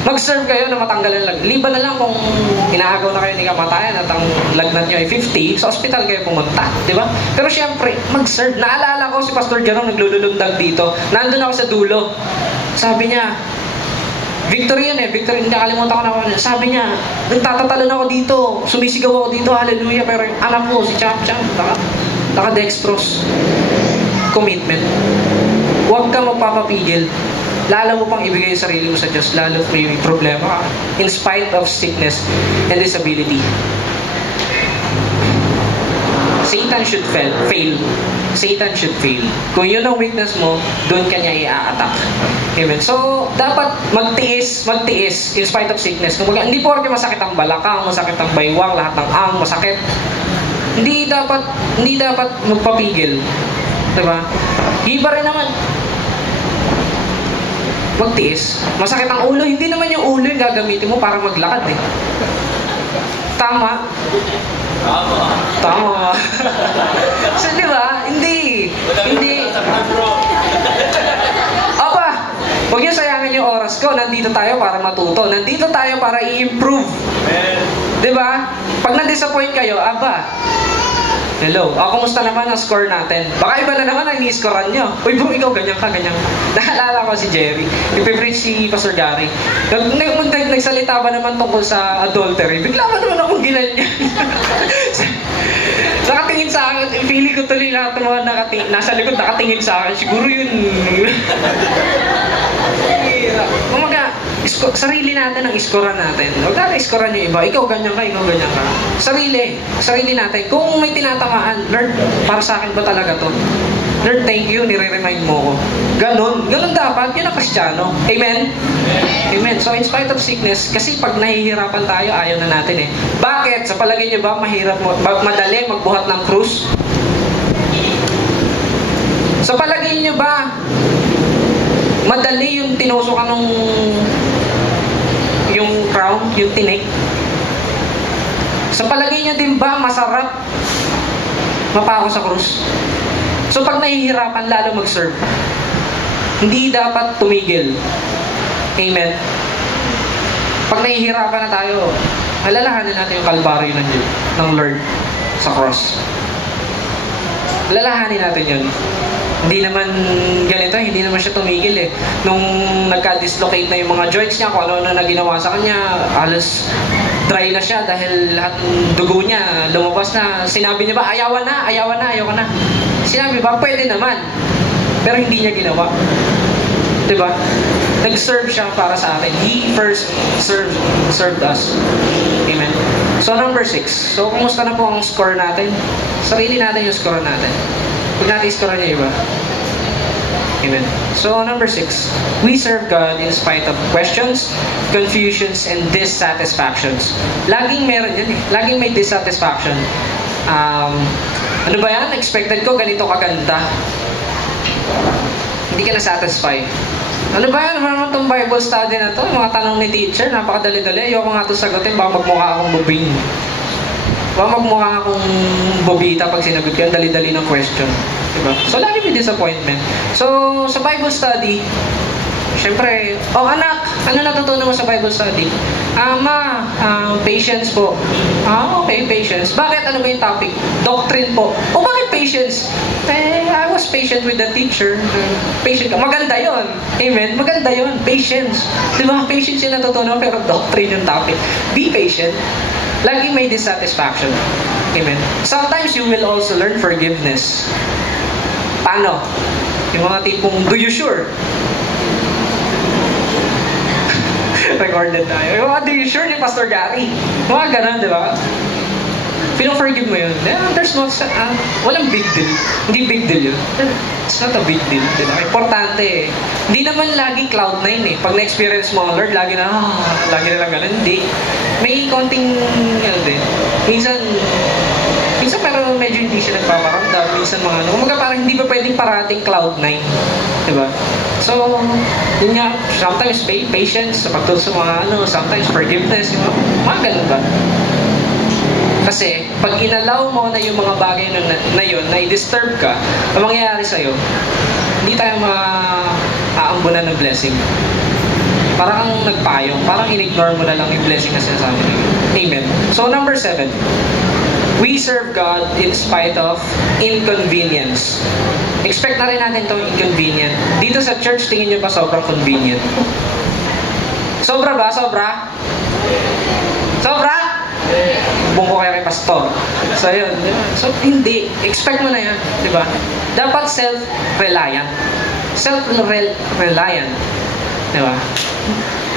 Mag-serve kayo na matanggalan lagnat. Liban na lang kung inaagaw na kayo ni kamatayan at ang lagnat nyo ay 50, sa ospital kayo pumunta. Diba? Pero syempre, mag-serve. Naalala ko si Pastor Jerome naglululundag dito. Nandun ako sa dulo. Sabi niya, victory yun eh. Victory, hindi nakalimutan ko na. Sabi niya, nagtatatalon ako dito. Sumisigaw ako dito. Hallelujah. Pero yung anak ko, si Cham, naka-dextrose. Commitment. Huwag kang magpapapigil. Lalo mo pang ibigay yung sarili mo sa Diyos, lalo may problema ka. In spite of sickness and disability. Satan should fail. Satan should fail. Kung yun ang weakness mo, doon ka niya i-a-attack. Amen. So, dapat magtiis in spite of sickness. Hindi porke masakit ang balakang, masakit ang baywang, lahat ng masakit. Hindi dapat magpapigil. Diba? Iba rin naman. Magtiis. Masakit ang ulo. Hindi naman yung ulo yung gagamitin mo para maglakad eh. Tama. So, di ba? Hindi. Aba, huwag niyo sayangin yung oras ko. Nandito tayo para matuto. Nandito tayo para i-improve. Di ba? Pag na-disappoint kayo, Hello. Kumusta naman ang score natin? Baka iba na naman ang ini-scorean nyo. Uy bro, ikaw ganyan ka. Naalala ko si Jerry. Ipipreach si Pastor Gary. Nagsalita ba naman tungkol sa adultery? Bigla ba naman akong ginanyan? Nakatingin sa akin. Feeling ko tuloy lahat ng mga nasa likod nakatingin sa akin. Siguro yun. Kumaga, sarili natin ang iskoran natin. Huwag natin iskoran yung iba. Ikaw ganyan ka. Sarili natin. Kung may tinatamaan, Lord, para sa akin ba talaga to? Lord, thank you, nire-remind mo ko. Ganon dapat, yun ang Kristiyano. Amen? Amen. So, in spite of sickness, kasi pag nahihirapan tayo, ayaw na natin eh. Bakit? Sa palagay niyo ba, madali magbuhat ng krus? Sa palagay niyo ba, madali yung tinusukan ng yung crown, yung tinik? Sa palagay niyo din ba, masarap mapako sa krus? So pag nahihirapan, lalo mag-serve. Hindi dapat tumigil. Amen? Pag nahihirapan na tayo, alalahanin natin yung kalbaryo ng Lord sa cross. Alalahanin natin yun. Hindi naman ganito, hindi naman siya tumigil eh. Nung nagka-dislocate na yung mga joints niya, kung ano na ginawa sa kanya, halos dry na siya dahil lahat ng dugo niya lumabas na. Sinabi niya ba, ayaw ka na. Sinabi ba, pwede naman. Pero hindi niya ginawa. Diba? Nag-serve siya para sa atin. He first served us. Amen. So, number 6. So, kumusta na po ang score natin? Sarili natin yung score natin. Huwag natin score niya iba. Amen. So, number 6. We serve God in spite of questions, confusions, and dissatisfactions. Laging meron yan eh. Laging may dissatisfaction. Ano ba yan? Expected ko ganito kaganda. Hindi ka na-satisfy. Ano ba yan? Ano naman itong Bible study na to? Mga tanong ni teacher, napakadali-dali. Ayoko nga ito sagutin, baka magmukha akong bubing. Baka magmukha akong bobita pag sinagot ko. Ang dali-dali ng question. Diba? So, lagi may disappointment. So, sa Bible study, syempre, anak, ano natutunan mo sa Bible study? Patience po. Okay, patience. Bakit? Ano ba yung topic? Doctrine po. Bakit patience? I was patient with the teacher. Patient ka. Maganda yon. Amen? Maganda yon. Patience. Diba? Patience yung natutunan, pero doctrine yung topic. Be patient. Lagi may dissatisfaction. Amen? Sometimes you will also learn forgiveness. Paano? Yung mga tipong, do you sure? Recorded tayo. Do you sure ni Pastor Gary? Mga ganun, di ba? Pino-forgive mo yun. There's no, walang big deal. Hindi big deal yun. It's not a big deal. Diba? Importante eh. Hindi naman lagi cloud9 eh. Pag na-experience mo ang Lord, lagi na lang ganun. Hindi. May konting, din. Minsan pero medyo hindi siya nagpaparamdam. Minsan mga kumaga parang hindi ba pwedeng parating cloud9. Diba? So, yun nga, sometimes patience sa pagtulong sa mga sometimes forgiveness, mga ganun ba? Kasi, pag inalaw mo na yung mga bagay na yun, na i-disturb ka, ang mangyayari sa'yo, hindi tayo maaambunan ng blessing. Parang kang nagpayong, parang in-ignore mo na lang yung blessing na sinasabi na yun. Amen. So, number 7. We serve God in spite of inconvenience. Expect na rin natin itong inconvenient. Dito sa church, tingin nyo ba sobrang convenient? Sobra ba? Sobra? Bungko kayo kay pastor. So, yun. So, hindi. Expect mo na yan. Diba? Dapat self-reliant. Self-reliant. Diba?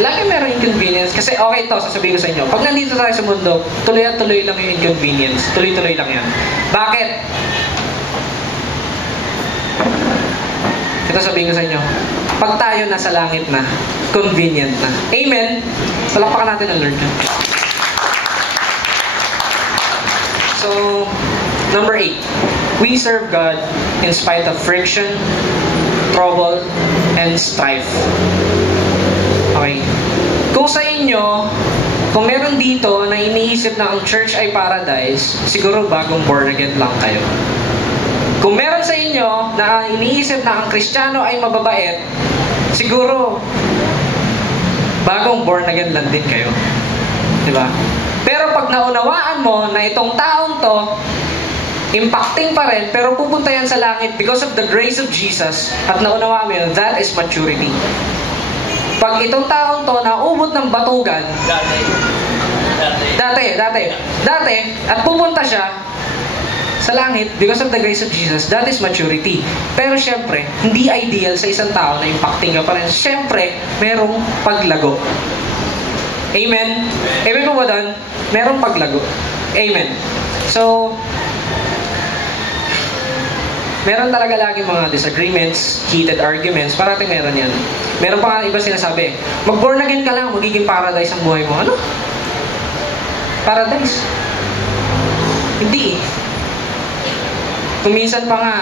Lagi meron inconvenience. Kasi okay ito, sasabihin ko sa inyo. Pag nandito tayo sa mundo, tuloy at tuloy lang yung inconvenience. Tuloy-tuloy lang yan. Bakit? Ito sabihin ko sa inyo. Pag tayo nasa langit na, convenient na. Amen? Palakpakan natin ang Lord. So, number 8. We serve God in spite of friction, trouble, and strife. Okay. Kung sa inyo, kung meron dito na iniisip na ang church ay paradise, siguro bagong born again lang kayo. Kung meron sa inyo na iniisip na ang Kristiyano ay mababait, siguro bagong born again lang din kayo. Diba? Pero pag naunawaan mo na itong taong to Impacting pa rin, pero pupunta yan sa langit because of the grace of Jesus at naunawa mo yun, that is maturity. Pag itong taong to naubot ng batugan, dati, at pupunta siya sa langit because of the grace of Jesus, that is maturity. Pero syempre, hindi ideal sa isang tao na impacting ka pa rin. Syempre, merong paglago. Amen? Amen po ba doon? Merong paglago. Amen. So, meron talaga lagi mga disagreements, heated arguments, parating meron yan. Meron pa nga iba sinasabi, mag-born again ka lang, magiging paradise ang buhay mo. Ano? Paradise? Hindi eh. Kung minsan pa nga,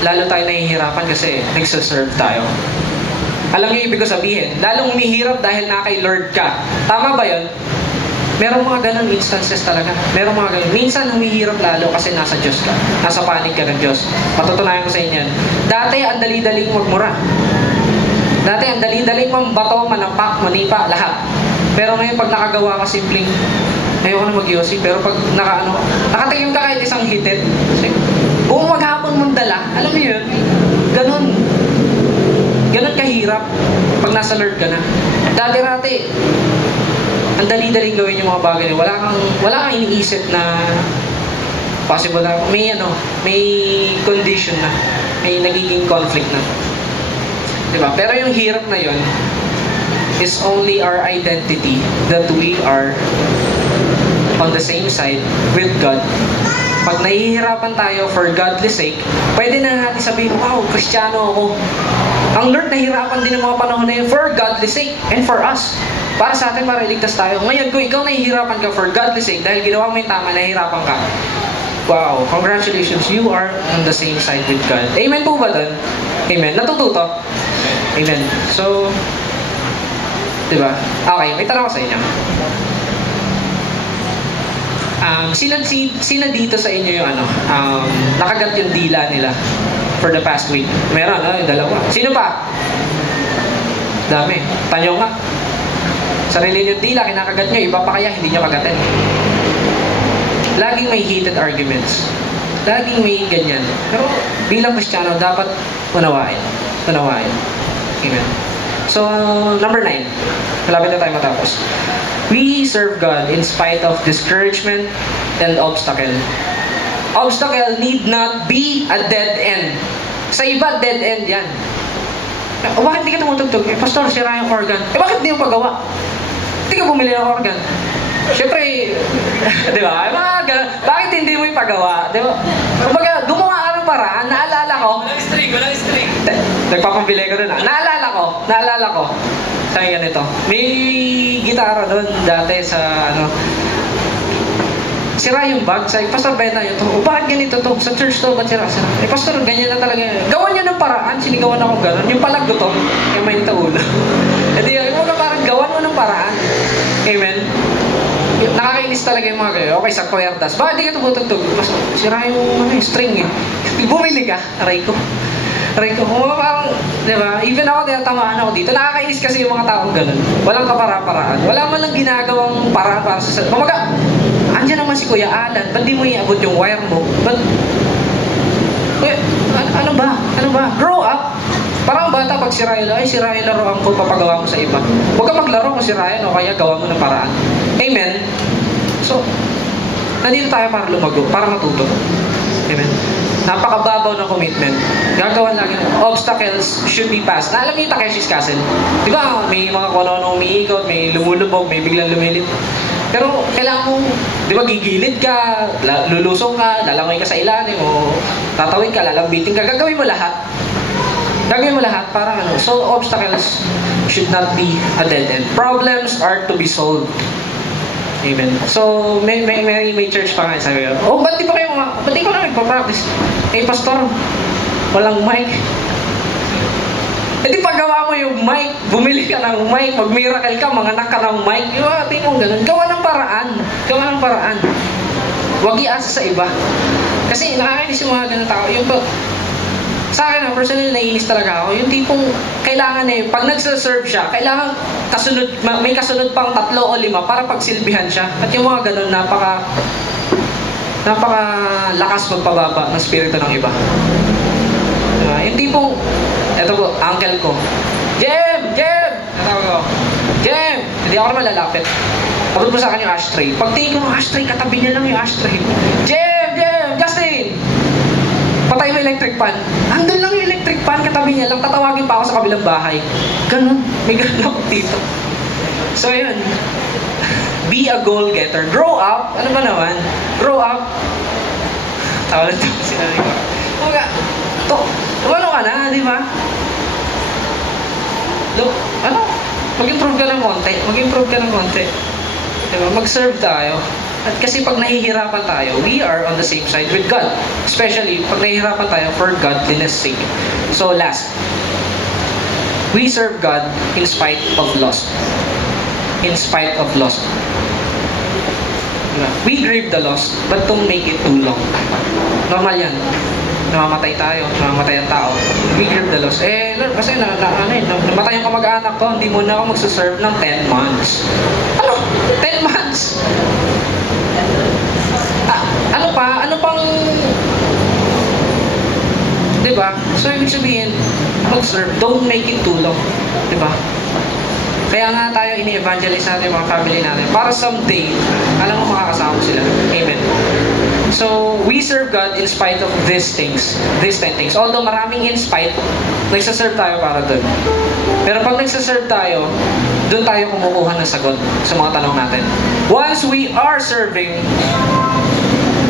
lalo tayo nahihirapan kasi nagsaserve tayo. Alam niyo ibig ko sabihin, lalong umihirap dahil na kay Lord ka. Tama ba yun? Merong mga ganun instances talaga. Merong mga ganun. Minsan humihirap lalo kasi nasa Diyos ka. Nasa panig ka ng Diyos. Patutunayan ko sa inyo yan. Dati ang dali-daling magmura. Dati ang dali-daling mambato, manampak, manipa, lahat. Pero ngayon pag nakagawa ka simpleng, ayoko na mag-yosi, pero pag nakatingin ka kahit isang hitit, kasi buong maghapon mong dala, alam mo yun, ganun kahirap pag nasa Lord ka na. Dati-rati, ang dali-daling gawin yung mga bagay na wala kang iniisip na possible na may condition na, may nagiging conflict na. Diba? Pero yung hirap na yun is only our identity that we are on the same side with God. Pag nahihirapan tayo for godly sake, pwede na natin sabihin, wow, Kristiyano ako. Ang Lord nahihirapan din ng mga panahon na yun for godly sake and for us. Para sa atin, para iligtas tayo. Ngayon, kung ikaw nahihirapan ka for godly sake, dahil ginawa mo yung tama, nahihirapan ka. Wow, congratulations, you are on the same side with God. Amen po ba dun? Amen. Natututo? Amen. So, diba? Okay, may tanong ko sa inyo. Sino dito sa inyo yung nakagat yung dila nila for the past week? Meron, yung dalawa. Sino pa? Dami. Tanyo nga. Sarili nyo dila, kinakagat nyo, iba pa kaya hindi nyo kagatin. Laging may heated arguments. Laging may ganyan. Pero bilang Kristiyano, dapat unawain. Amen. So, number 9. Malapit na tayo matapos. We serve God in spite of discouragement and obstacle. Obstacle need not be a dead end. Sa iba, dead end yan. O bakit hindi ka tumutugtog? Pastor, sira yung organ. Bakit hindi mo pagawa? Hindi ka bumili ng organ. Siyempre, di ba? Bakit hindi mo ipagawa? Di ba? Kumbaga, gumawa ka ng paraan. Naalala ko. Walang string. Nagpapambili ko rin. Naalala ko. Sabi ganito. May gitara doon dati sa sira yung bag. Sabi, Pastor, benta nyo to. Bakit ganito to? Sa church to, ba't sira? Pastor, ganyan na talaga. Gawan nyo ng paraan. Sinigawan ako gano'n. Yung palag ko to, yung may nitaulo. Hindi, yung mga parang gawan mo ng paraan. Amen? Nakakainis talaga yung mga gayo. Okay, sa kwerdas. Bakit di ka tumutugtog? Sira yung string eh. Bumili ka. Aray ko. Parang, di ba? Even ako, tinatamaan ako dito. Nakakainis kasi yung mga taong ganun. Walang kapara-paraan. Wala man lang ginagawang paraan para sa... Kumaga, andyan naman si Kuya Alan. Ba't di mo iabot yung wire mo? Ba't... Ano ba? Grow up. Parang bata pag sirayan, sirayan laruan ko, papagawa mo sa iba. Huwag ka maglaro kung sirayan o kaya gawa mo ng paraan. Amen? So, nandito tayo para lumago, para matuto. Amen? Napakababaw ng commitment. Gagawan lagi ng obstacles should be passed. Alam niyo yung Takeshi's Castle? Di ba? May mga kono umiikot, may lumulubog, may biglang lumilip. Pero kailangan mo, di ba, gigilid ka, lulusong ka, lalangoy ka sa ilalim, o tatawid ka, lalambitin ka, gagawin mo lahat. Para So, obstacles should not be a dead end. Problems are to be solved. Amen. So, may church pa nga. Sabi ko, ba't di ko na nagpa-practice? Pastor, walang mic. Di paggawa mo yung mic, bumili ka ng mic, mag-miracle ka, manganak ka ng mic, di mo ganun. Gawa ng paraan. Huwag iasa sa iba. Kasi nakakainis yung mga ganun tao. Sa akin, personally, naiinis talaga ako. Yung tipong, kailangan pag nagsaserve siya, kailangan may kasunod pang 3 o 5 para pagsilbihan siya. At yung mga ganun, napakalakas magpababa ng spirito ng iba. Diba? Yung tipong, eto po, uncle ko, Jem! Natawag ko, Jem! Hindi ako naman lalapit. Pagod po sa akin yung ashtray. Pagtingin ko ng ashtray, katabi niya lang yung ashtray. Jem! Justin! Patay mo electric fan. Andun lang yung electric fan, katabi niya lang. Tatawagin pa ako sa kabilang bahay. Ganun. May ganun ako dito. So, yun. Be a goal-getter. Grow up. Ano ba naman? Grow up. Tawalan ito. Sinabi ko. Ano ka na, di ba? Ano? Mag-improve ka ng konti. Diba? Mag-serve tayo. At kasi pag nahihirapan tayo, we are on the same side with God. Especially pag nahihirapan tayo for godliness sake. So last, we serve God in spite of loss. In spite of loss. Diba? We grieve the loss, but don't make it too long. Normal yan. Namamatay tayo, namamatay ang tao. We grieve the loss. Lord, kasi namatay ang kamag-anak ko, hindi mo na ako magsaserve ng 10 months. Ano? 10 months? Ano pang... Diba? So, ibig sabihin, mag-serve, don't make it too long. Diba? Kaya nga tayo ini-evangelize natin yung mga family natin para someday, alam mo makakasama sila. Amen. So, we serve God in spite of these 10 things. Although maraming in spite, nagsaserve tayo para doon. Pero pag nagsaserve tayo, doon tayo kumukuha ng sagot sa mga tanong natin. Once we are serving,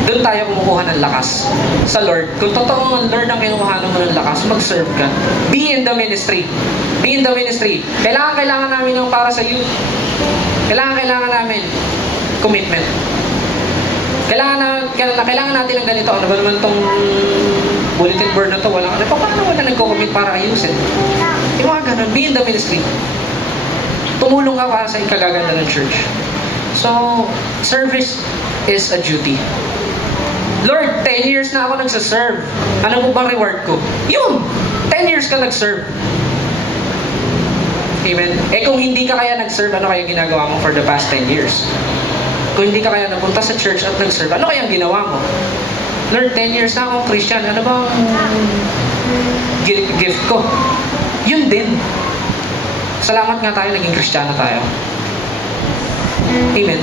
doon tayo kumukuha ng lakas sa Lord. Kung totoo ang Lord ang kinukuha mo ng lakas, mag-serve ka. Be in the ministry. Be in the ministry. Kailangan namin yung para sa youth. Kailangan namin commitment. Kailangan natin ng ganito. Ano ba naman tong bulletin board na to? Paano wala nagko-commit para ayusin? Yung mga ganun. Be in the ministry. Tumulong ka para sa ikagaganda ng church. So, service is a duty. Lord, 10 years na ako nagsaserve. Ano mo bang reward ko? Yun! 10 years ka nagserve. Amen? Kung hindi ka kaya nagserve, ano kaya ginagawa mo for the past 10 years? Kung hindi ka kaya napunta sa church at nagserve, ano kaya ginawa mo? Lord, 10 years na akong Christian. Ano bang gift ko? Yun din. Salamat nga tayo, naging Kristiyano tayo. Amen?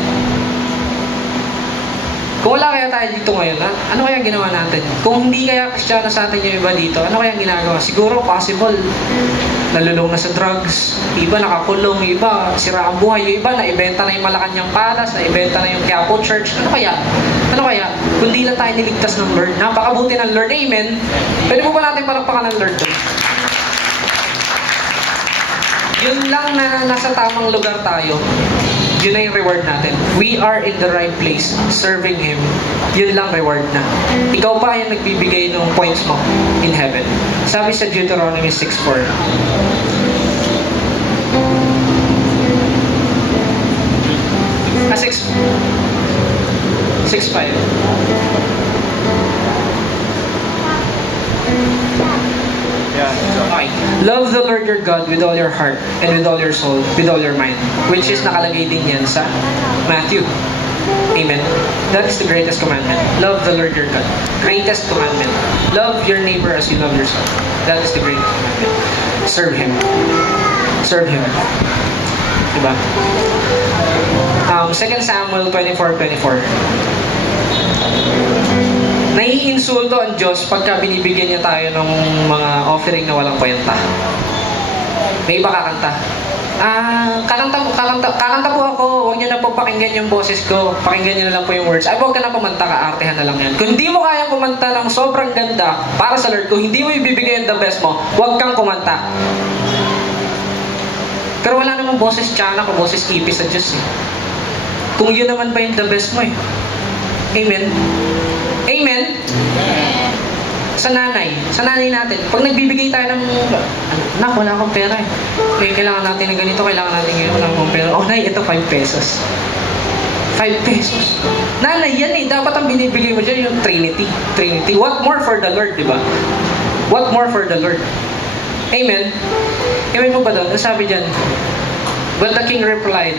Kung wala kaya tayo dito ngayon, ano kaya ginawa natin? Kung hindi kaya Kristiyano sa atin yung iba dito, ano kaya ginagawa? Siguro, possible, nalulong na sa drugs, iba nakakulong, iba sira ang buhay, yung iba naibenta na yung Malacanang Palace, naibenta na yung Quiapo Church. Ano kaya? Kung di lang tayo niligtas ng Lord, napakabuti ng Lord. Amen? Pwede mo ba natin palakpakan ng Lord doon? Yun lang na nasa tamang lugar tayo. Yun na yung reward natin. We are in the right place, serving Him. Yun lang reward na. Ikaw pa yung nagbibigay ng points mo in heaven. Sabi sa Deuteronomy 6:4. 6:5. Okay. Love the Lord your God with all your heart and with all your soul, with all your mind. Which is nakalagay din yan sa Matthew. Amen. That is the greatest commandment. Love the Lord your God. Greatest commandment. Love your neighbor as you love yourself. That is the greatest commandment. Serve Him. Serve Him. Diba? 2 Samuel 24:24. Naiinsulto ang Diyos pagka binibigyan niya tayo ng mga offering na walang kwenta. May iba kakanta. Kakanta po ako. Huwag niyo na po pakinggan yung boses ko. Pakinggan niyo na lang po yung words. Ay, huwag ka na kumanta, kaartehan na lang yan. Kung hindi mo kaya kumanta ng sobrang ganda para sa Lord, kung hindi mo ibibigay yung the best mo, huwag kang kumanta. Pero wala namang boses tiyanak o boses ipis sa Diyos eh. Kung yun naman pa yung the best mo eh. Amen? Amen? Sa nanay natin, pag nagbibigay tayo ng, anak, wala akong pera eh. Kailangan natin ng ganito, kailangan natin ngayon, wala akong pera. Oh, nay, ito 5 pesos. 5 pesos. Nanay, yan eh. Dapat ang binibigay mo dyan yung Trinity. What more for the Lord, di ba? What more for the Lord? Amen? Amen mo ba doon? Sabi dyan, But the king replied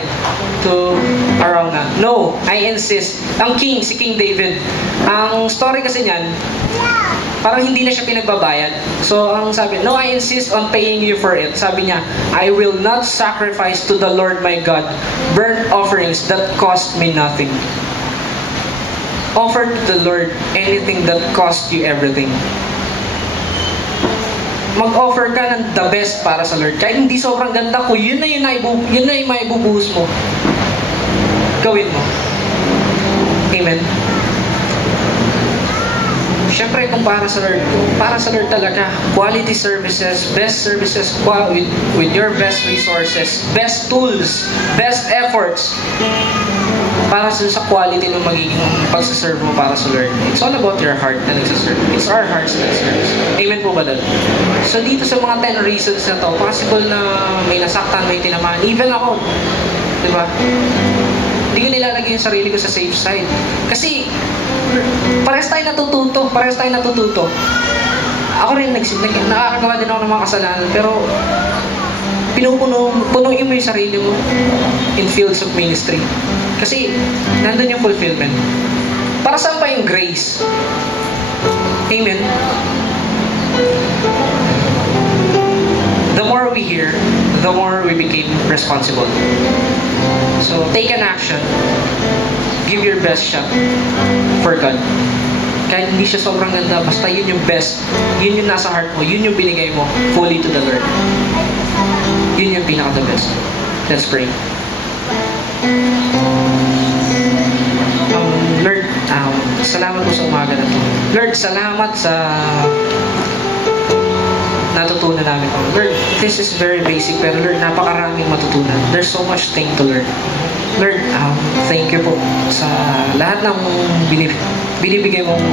to Araunah, "No, I insist." Ang king, si King David, ang story kasi niyan, parang hindi na siya pinagbabayad. So, ang sabi, "No, I insist on paying you for it." Sabi niya, "I will not sacrifice to the Lord my God burnt offerings that cost me nothing." Offer to the Lord anything that cost you everything. Mag-offer ka ng the best para sa Lord. Kahit hindi sobrang ganda ko, yun na yung maibubuhos mo. Gawin mo. Amen. Siyempre, kung para sa Lord talaga, quality services, best services, with your best resources, best tools, best efforts, para sa quality ng magiging pagsaserve mo para sa Lord. It's all about your heart na nagsaserve. It's our hearts na nagsaserve. Amen po ba doon? So dito sa mga 10 reasons na to, possible na may nasaktan, may tinamaan. Even ako, di ba? Hindi ko nilalagay yung sarili ko sa safe side. Kasi, parehas tayo natututo. Ako rin, nakakagawa din ako ng mga kasalanan, pero punuin mo yung sarili mo in fields of ministry. Kasi, nandun yung fulfillment. Para saan pa yung grace? Amen? The more we hear, the more we became responsible. So, take an action. Give your best shot for God. Kahit hindi siya sobrang ganda, basta yun yung best. Yun yung nasa heart mo. Yun yung binigay mo fully to the Lord. Yun yung pinaka-the best. Let's pray. Lord, salamat po sa umaga na to. Lord, salamat sa natutunan namin. Lord, this is very basic, pero Lord, napakaraming matutunan. There's so much thing to learn. Lord, thank you po sa lahat ng binibigay mong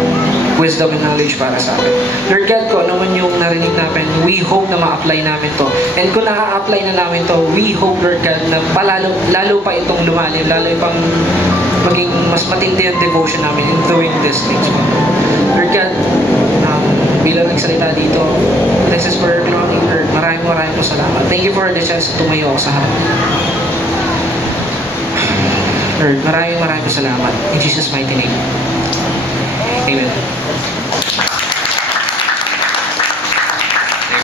wisdom and knowledge para sa amin. Lord God, kung ano man yung narinig namin, we hope na ma-apply namin to. And kung na-apply na namin to, we hope, Lord God, na lalo pa itong lumalim, lalo pang maging mas matindi ang devotion namin in doing these things. Lord God, bilang nagsalita dito, this is for belonging, Lord. Maraming po salamat. Thank you for the chance na tumayo ako sa harap. Lord, maraming po salamat. In Jesus' mighty name. Amen.